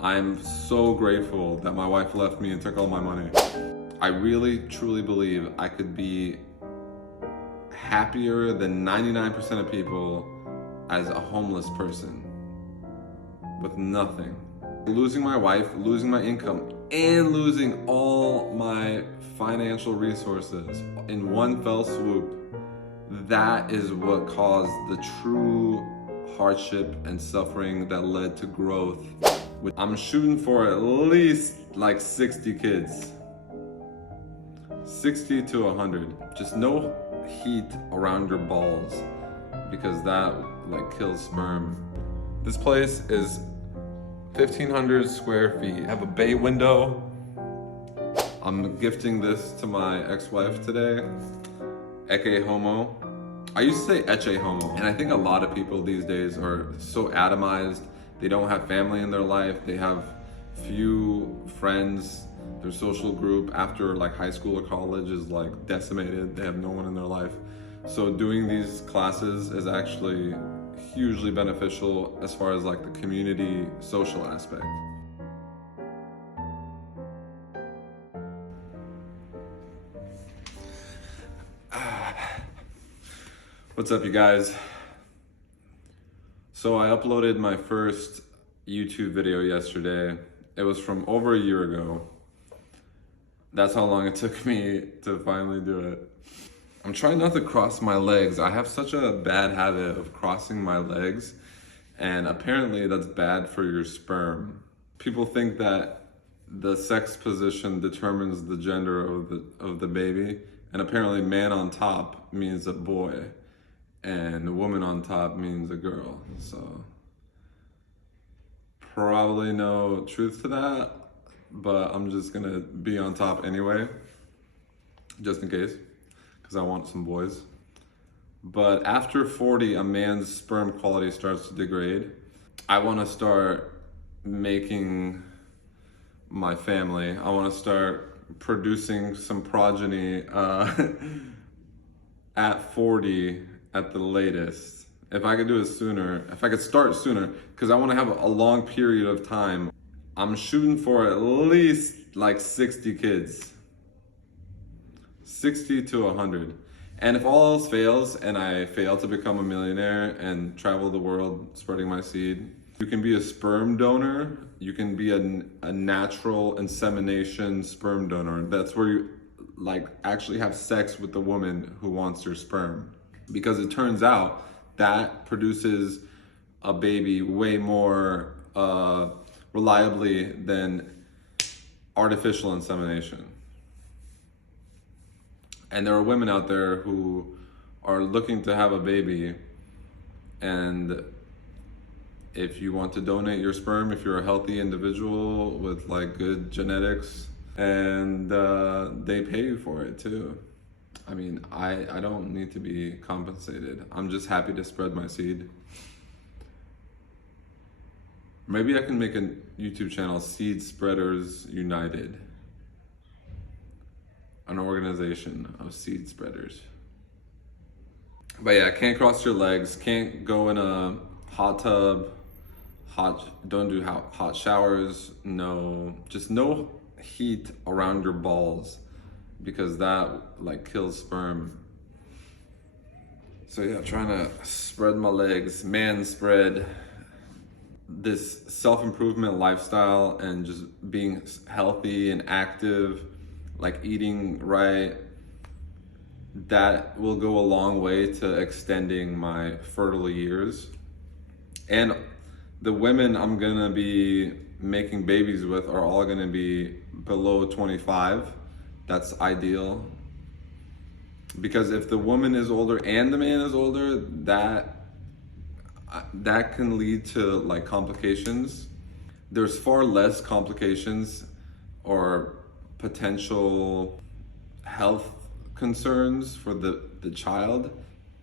I'm so grateful that my wife left me and took all my money. I really, truly believe I could be happier than 99% of people as a homeless person with nothing. Losing my wife, losing my income, and losing all my financial resources in one fell swoop, that is what caused the true hardship and suffering that led to growth. I'm shooting for at least like 60 kids. 60 to 100. Just no heat around your balls, because that like kills sperm. This place is 1,500 square feet. I have a bay window. I'm gifting this to my ex-wife today. Eke Homo. I used to say Eche Homo, and I think a lot of people these days are so atomized. They don't have family in their life. They have few friends. Their social group after like high school or college is like decimated. They have no one in their life. So doing these classes is actually hugely beneficial as far as like the community social aspect. What's up, you guys? So I uploaded my first YouTube video yesterday. It was from over a year ago. That's how long it took me to finally do it. I'm trying not to cross my legs. I have such a bad habit of crossing my legs, and apparently that's bad for your sperm. People think that the sex position determines the gender of the baby, and apparently man on top means a boy, and woman on top means a girl. So probably no truth to that, but I'm just gonna be on top anyway, just in case, because I want some boys. But after 40, a man's sperm quality starts to degrade. I want to start making my family. I want to start producing some progeny at 40 at the latest. If I could do it sooner, if I could start sooner, because I want to have a long period of time. I'm shooting for at least like 60 kids. 60 to 100. And if all else fails and I fail to become a millionaire and travel the world spreading my seed, you can be a sperm donor. You can be a natural insemination sperm donor. That's where you like actually have sex with the woman who wants your sperm. Because it turns out that produces a baby way more reliably than artificial insemination. And there are women out there who are looking to have a baby, and if you want to donate your sperm, if you're a healthy individual with like good genetics, and they pay you for it too. I mean, I don't need to be compensated. I'm just happy to spread my seed. Maybe I can make a YouTube channel, Seed Spreaders United. An organization of seed spreaders. But yeah, can't cross your legs, can't go in a hot tub, don't do hot showers, no, just no heat around your balls, because that like kills sperm. So yeah, trying to spread my legs, man spread, this self-improvement lifestyle and just being healthy and active, like eating right, that will go a long way to extending my fertile years. And the women I'm gonna be making babies with are all gonna be below 25. That's ideal. Because if the woman is older and the man is older, that can lead to like complications. There's far less complications or potential health concerns for the child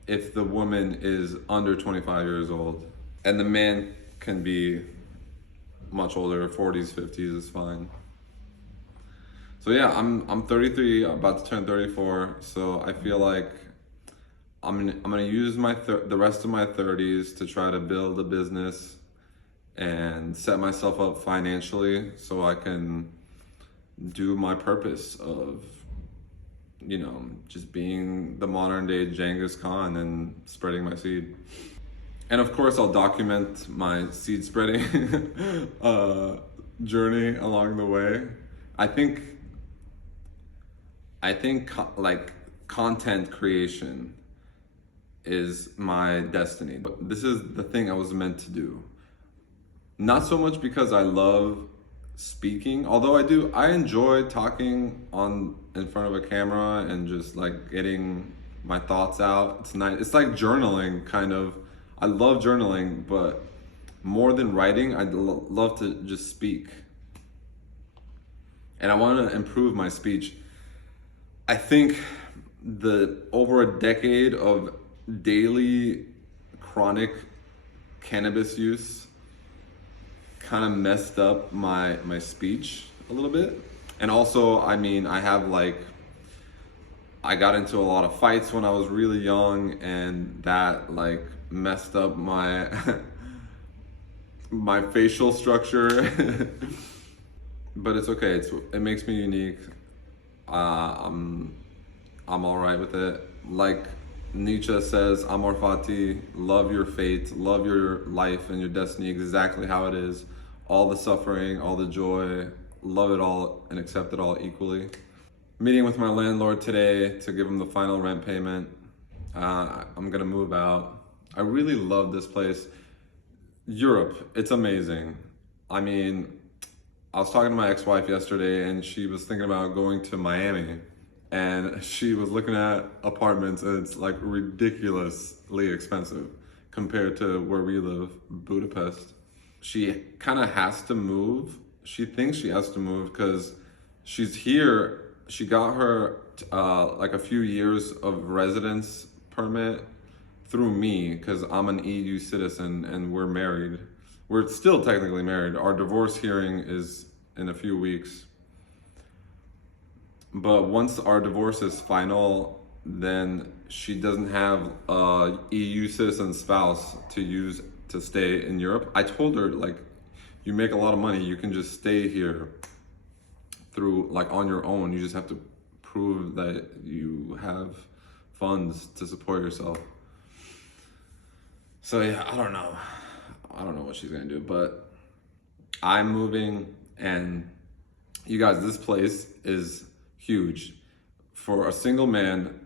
if the woman is under 25 years old. And the man can be much older, 40s, 50s is fine. So yeah, I'm 33, about to turn 34, so I feel like I'm gonna use the rest of my 30s to try to build a business and set myself up financially so I can do my purpose of, you know, just being the modern day Genghis Khan and spreading my seed. And of course, I'll document my seed spreading journey along the way. I think like content creation is my destiny. This is the thing I was meant to do. Not so much because I love speaking, although I enjoy talking in front of a camera and just like getting my thoughts out. It's nice. It's like journaling, kind of. I love journaling, but more than writing, I'd love to just speak. And I want to improve my speech. I think over a decade of daily chronic cannabis use kind of messed up my speech a little bit. And also, I mean, I got into a lot of fights when I was really young, and that like messed up my my facial structure. But it's okay. It makes me unique. I'm all right with it. Like Nietzsche says, Amor Fati, love your fate, love your life and your destiny exactly how it is. All the suffering, all the joy, love it all and accept it all equally. Meeting with my landlord today to give him the final rent payment. I'm gonna move out. I really love this place. Europe, it's amazing. I mean, I was talking to my ex-wife yesterday and she was thinking about going to Miami, and she was looking at apartments and it's like ridiculously expensive compared to where we live, Budapest. She kind of has to move. She thinks she has to move because she's here. She got her like a few years of residence permit through me because I'm an EU citizen and we're married. We're still technically married. Our divorce hearing is in a few weeks. But once our divorce is final, then she doesn't have a EU citizen spouse to use to stay in Europe. I told her, like, you make a lot of money, you can just stay here through, like, on your own. You just have to prove that you have funds to support yourself. So yeah, I don't know what she's gonna do, but I'm moving, and you guys, this place is huge. For a single man,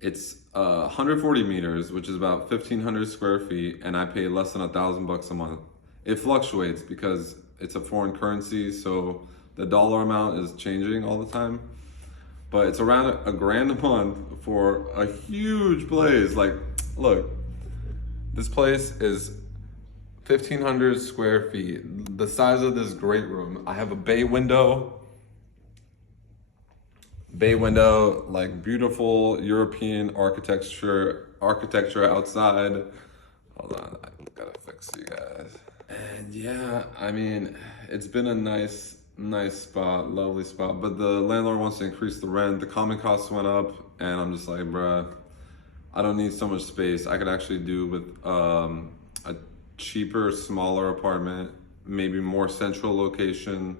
it's 140 meters, which is about 1,500 square feet, and I pay less than $1,000 a month. It fluctuates because it's a foreign currency, so the dollar amount is changing all the time. But it's around $1,000 a month for a huge place. Like, look, this place is 1,500 square feet, the size of this great room. I have a bay window, like beautiful European architecture outside. Hold on, I gotta fix you guys. And yeah, I mean, it's been a nice spot, lovely spot, but the landlord wants to increase the rent. The common costs went up, and I'm just like, bruh, I don't need so much space. I could actually do with a cheaper, smaller apartment, maybe more central location.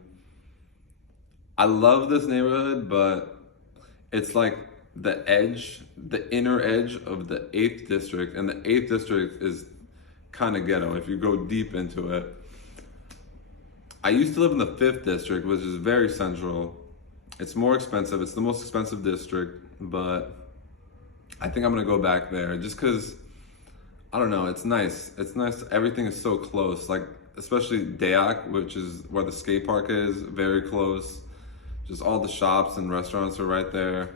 I love this neighborhood, but it's like the inner edge of the 8th district, and the 8th district is kind of ghetto if you go deep into it. I used to live in the 5th district, which is very central. It's more expensive. It's the most expensive district, but I think I'm gonna go back there just because, I don't know, it's nice. It's nice. Everything is so close, like especially Dayak, which is where the skate park is, very close. Just all the shops and restaurants are right there.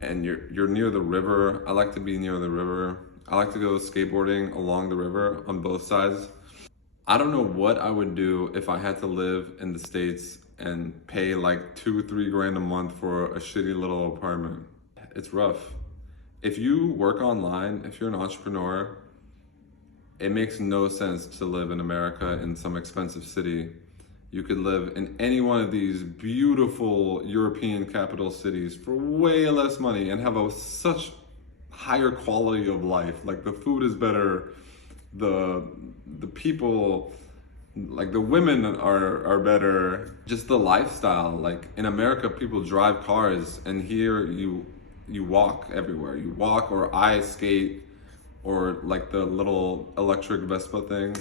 And you're near the river. I like to be near the river. I like to go skateboarding along the river on both sides. I don't know what I would do if I had to live in the States and pay like $2-3 grand a month for a shitty little apartment. It's rough. If you work online, if you're an entrepreneur, it makes no sense to live in America in some expensive city. You could live in any one of these beautiful European capital cities for way less money and have such higher quality of life. Like, the food is better, the people, Like the women are better. Just the lifestyle. Like in America, people drive cars, and here you walk everywhere. You walk or ice skate, or like the little electric Vespa thing.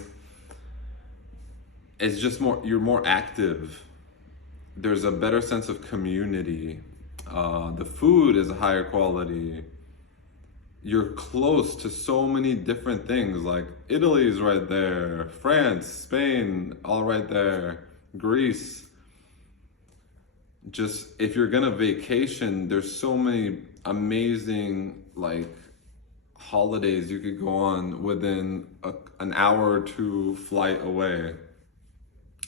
It's just more, you're more active. There's a better sense of community. The food is a higher quality. You're close to so many different things. Like Italy's right there, France, Spain, all right there, Greece. Just if you're gonna vacation, there's so many amazing like holidays you could go on within an hour or two flight away.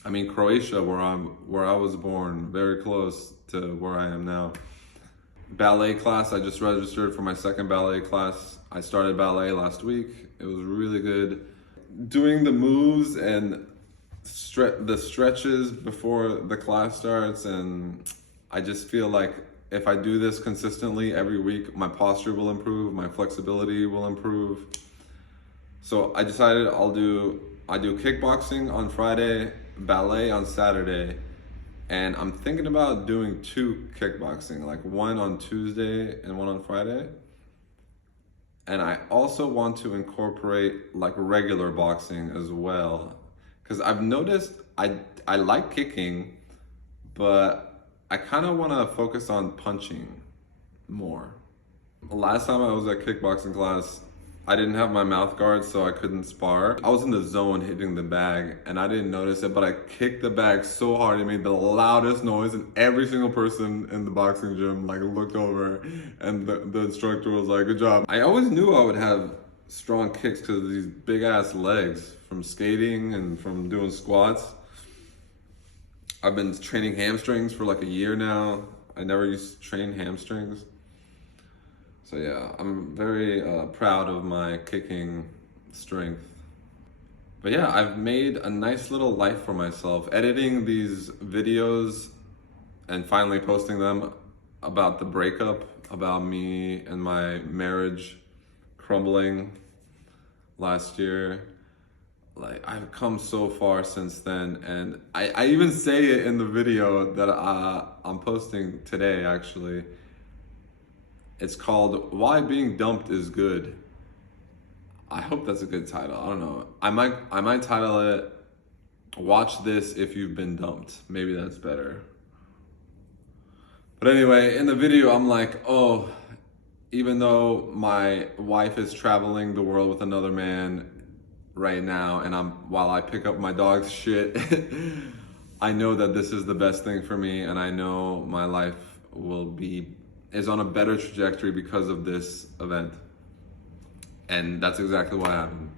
I mean, Croatia, where I was born, very close to where I am now. Ballet class, I just registered for my second ballet class. I started ballet last week. It was really good. Doing the moves and the stretches before the class starts, and I just feel like if I do this consistently every week, my posture will improve, my flexibility will improve. So I decided I do kickboxing on Friday, ballet on Saturday, and I'm thinking about doing 2 kickboxing, like one on Tuesday and one on Friday. And I also want to incorporate like regular boxing as well, because I've noticed I like kicking, but I kind of want to focus on punching more. Last time I was at kickboxing class, I didn't have my mouth guard, so I couldn't spar. I was in the zone hitting the bag, and I didn't notice it, but I kicked the bag so hard it made the loudest noise, and every single person in the boxing gym like looked over, and the instructor was like, "Good job." I always knew I would have strong kicks because of these big ass legs from skating and from doing squats. I've been training hamstrings for like a year now. I never used to train hamstrings. So yeah, I'm very proud of my kicking strength. But yeah, I've made a nice little life for myself, editing these videos and finally posting them about the breakup, about me and my marriage crumbling last year. Like, I've come so far since then, and I even say it in the video that I'm posting today, actually. It's called "Why Being Dumped is Good." I hope that's a good title. I don't know. I might title it "Watch This If You've Been Dumped." Maybe that's better. But anyway, in the video, I'm like, oh, even though my wife is traveling the world with another man right now, and while I pick up my dog's shit, I know that this is the best thing for me, and I know my life is on a better trajectory because of this event. And that's exactly what happened.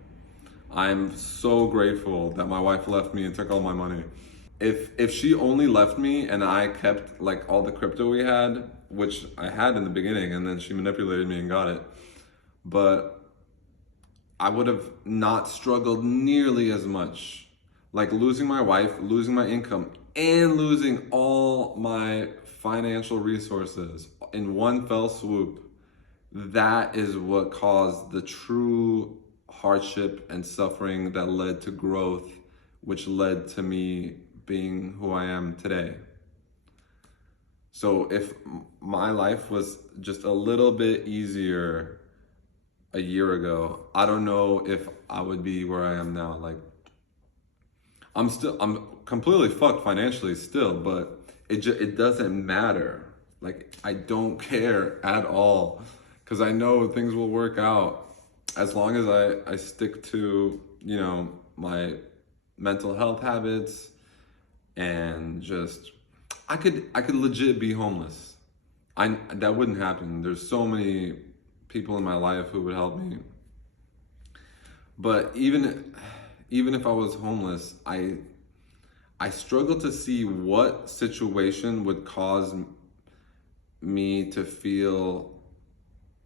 I'm so grateful that my wife left me and took all my money. If she only left me and I kept like all the crypto we had, which I had in the beginning, and then she manipulated me and got it, but I would have not struggled nearly as much. Like losing my wife, losing my income, and losing all my financial resources in one fell swoop. That is what caused the true hardship and suffering that led to growth, which led to me being who I am today. So if my life was just a little bit easier a year ago, I don't know if I would be where I am now. Like, I'm completely fucked financially still, but it doesn't matter. Like, I don't care at all, because I know things will work out as long as I stick to, you know, my mental health habits, and just I could legit be homeless. That wouldn't happen. There's so many people in my life who would help me. But even if I was homeless, I struggle to see what situation would cause me to feel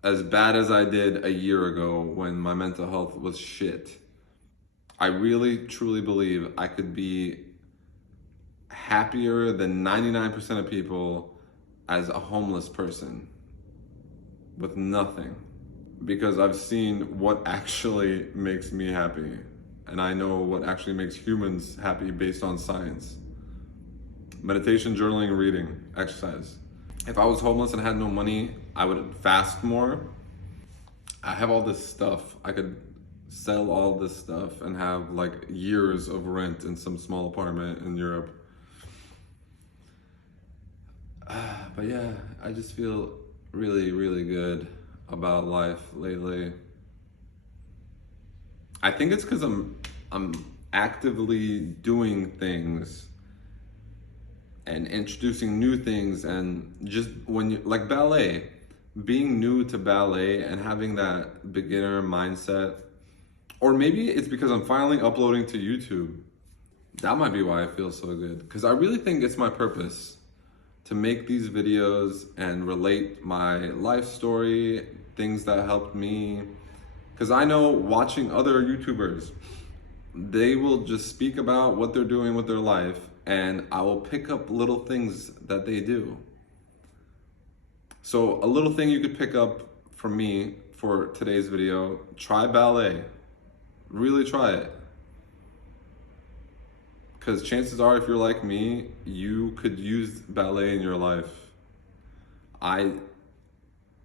as bad as I did a year ago when my mental health was shit. I really, truly believe I could be happier than 99% of people as a homeless person with nothing, because I've seen what actually makes me happy, and I know what actually makes humans happy based on science. Meditation, journaling, reading, exercise. If I was homeless and had no money, I would fast more. I have all this stuff. I could sell all this stuff and have like years of rent in some small apartment in Europe. But yeah, I just feel really, really good about life lately. I think it's because I'm actively doing things and introducing new things, and just when you like ballet, being new to ballet and having that beginner mindset, or maybe it's because I'm finally uploading to YouTube. That might be why I feel so good, because I really think it's my purpose to make these videos and relate my life story, things that helped me. Because I know watching other YouTubers, they will just speak about what they're doing with their life, and I will pick up little things that they do. So a little thing you could pick up from me for today's video: try ballet. Really try it. Because chances are, if you're like me, you could use ballet in your life. I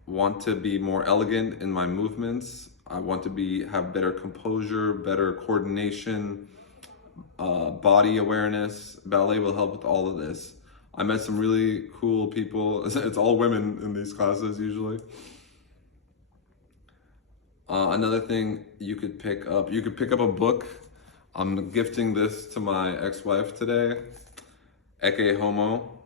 want to be more elegant in my movements. I want to have better composure, better coordination, body awareness. Ballet will help with all of this. I met some really cool people. It's all women in these classes usually. Another thing you could pick up a book. I'm gifting this to my ex-wife today. Ecce Homo.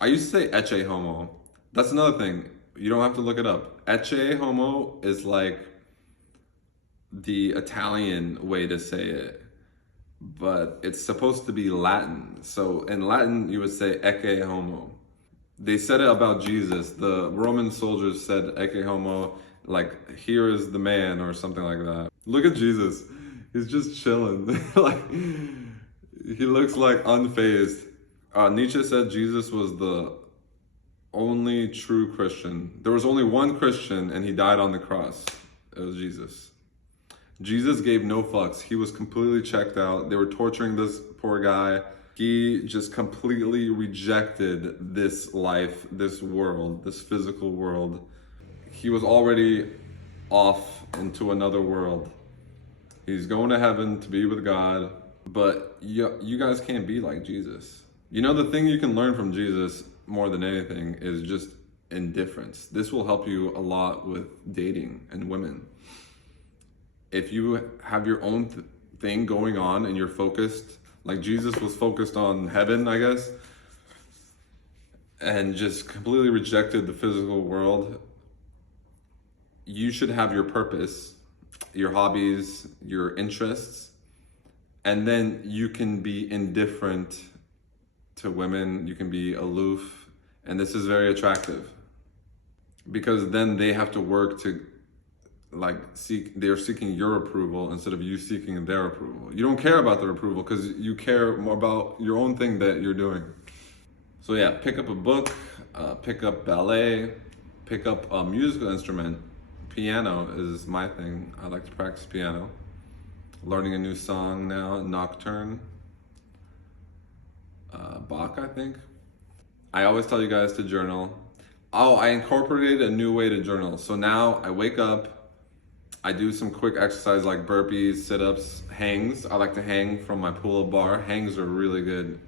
I used to say Ecce Homo. That's another thing. You don't have to look it up. Ecce Homo is like the Italian way to say it, but it's supposed to be Latin. So in Latin, you would say Ecce Homo. They said it about Jesus. The Roman soldiers said Ecce Homo, like, here is the man, or something like that. Look at Jesus. He's just chilling. Like, he looks like unfazed. Nietzsche said Jesus was the only true Christian. There was only one Christian, and he died on the cross. It was Jesus. Jesus gave no fucks. He was completely checked out. They were torturing this poor guy. He just completely rejected this life, this world, this physical world. He was already off into another world. He's going to heaven to be with God, but you guys can't be like Jesus. You know, the thing you can learn from Jesus more than anything is just indifference. This will help you a lot with dating and women. If you have your own thing going on and you're focused, like Jesus was focused on heaven, I guess, and just completely rejected the physical world, you should have your purpose, your hobbies, your interests, and then you can be indifferent to women, you can be aloof, and this is very attractive, because then they have to work to they're seeking your approval instead of you seeking their approval. You don't care about their approval because you care more about your own thing that you're doing. So yeah, pick up a book, pick up ballet, pick up a musical instrument. Piano is my thing. I like to practice piano. Learning a new song now, Nocturne. Bach, I think. I always tell you guys to journal. Oh, I incorporated a new way to journal. So now I wake up, I do some quick exercise like burpees, sit-ups, hangs. I like to hang from my pull-up bar. Hangs are really good.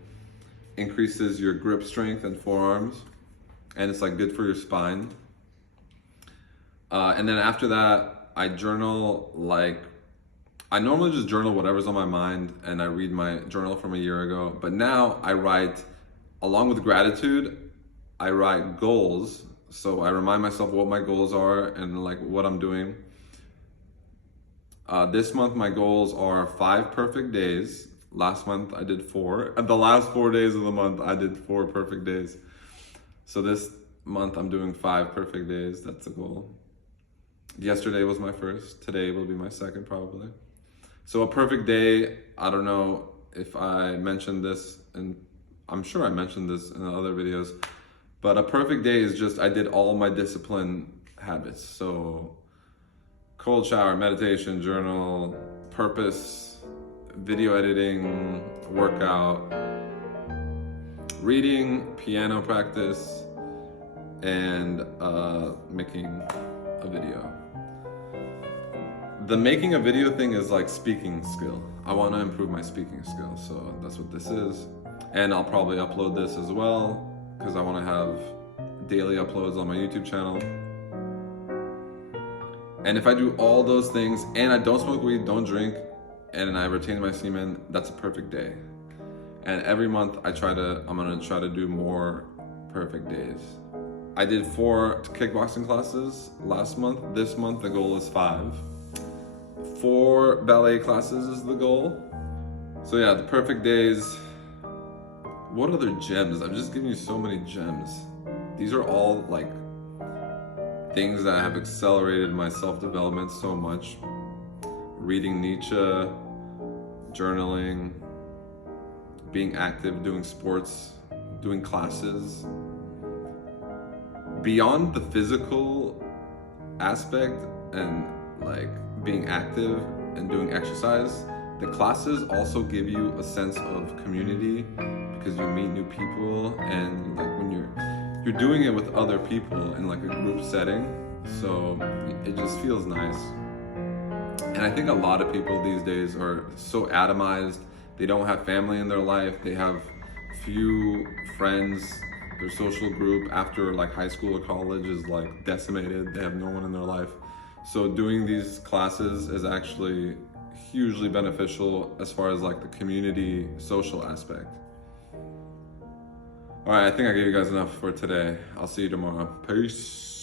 Increases your grip strength and forearms, and it's like good for your spine. And then after that, I journal. I normally just journal whatever's on my mind, and I read my journal from a year ago. But now I write, along with gratitude, I write goals. So I remind myself what my goals are and like what I'm doing. This month, my goals are 5 perfect days. Last month, I did 4. At the last 4 days of the month, I did 4 perfect days. So this month, I'm doing 5 perfect days. That's the goal. Yesterday was my first. Today will be my second, probably. So a perfect day, I don't know if I mentioned this, and I'm sure I mentioned this in other videos, but a perfect day is just I did all my discipline habits. So cold shower, meditation, journal, purpose, video editing, workout, reading, piano practice, and making a video. The making a video thing is like speaking skill. I want to improve my speaking skill, so that's what this is. And I'll probably upload this as well because I want to have daily uploads on my YouTube channel. And if I do all those things and I don't smoke weed, don't drink, and I retain my semen, that's a perfect day. And every month I'm gonna try to do more perfect days. I did 4 kickboxing classes last month. This month the goal is 5. 4 ballet classes is the goal. So yeah, the perfect days. What other gems? I'm just giving you so many gems. These are all like things that have accelerated my self-development so much. Reading Nietzsche, journaling, being active, doing sports, doing classes. Beyond the physical aspect and like being active and doing exercise, the classes also give you a sense of community because you meet new people, and like when you're doing it with other people in like a group setting, so it just feels nice. And I think a lot of people these days are so atomized. They don't have family in their life. They have few friends. Their social group after like high school or college is like decimated. They have no one in their life. So doing these classes is actually hugely beneficial as far as like the community social aspect. All right, I think I gave you guys enough for today. I'll see you tomorrow. Peace.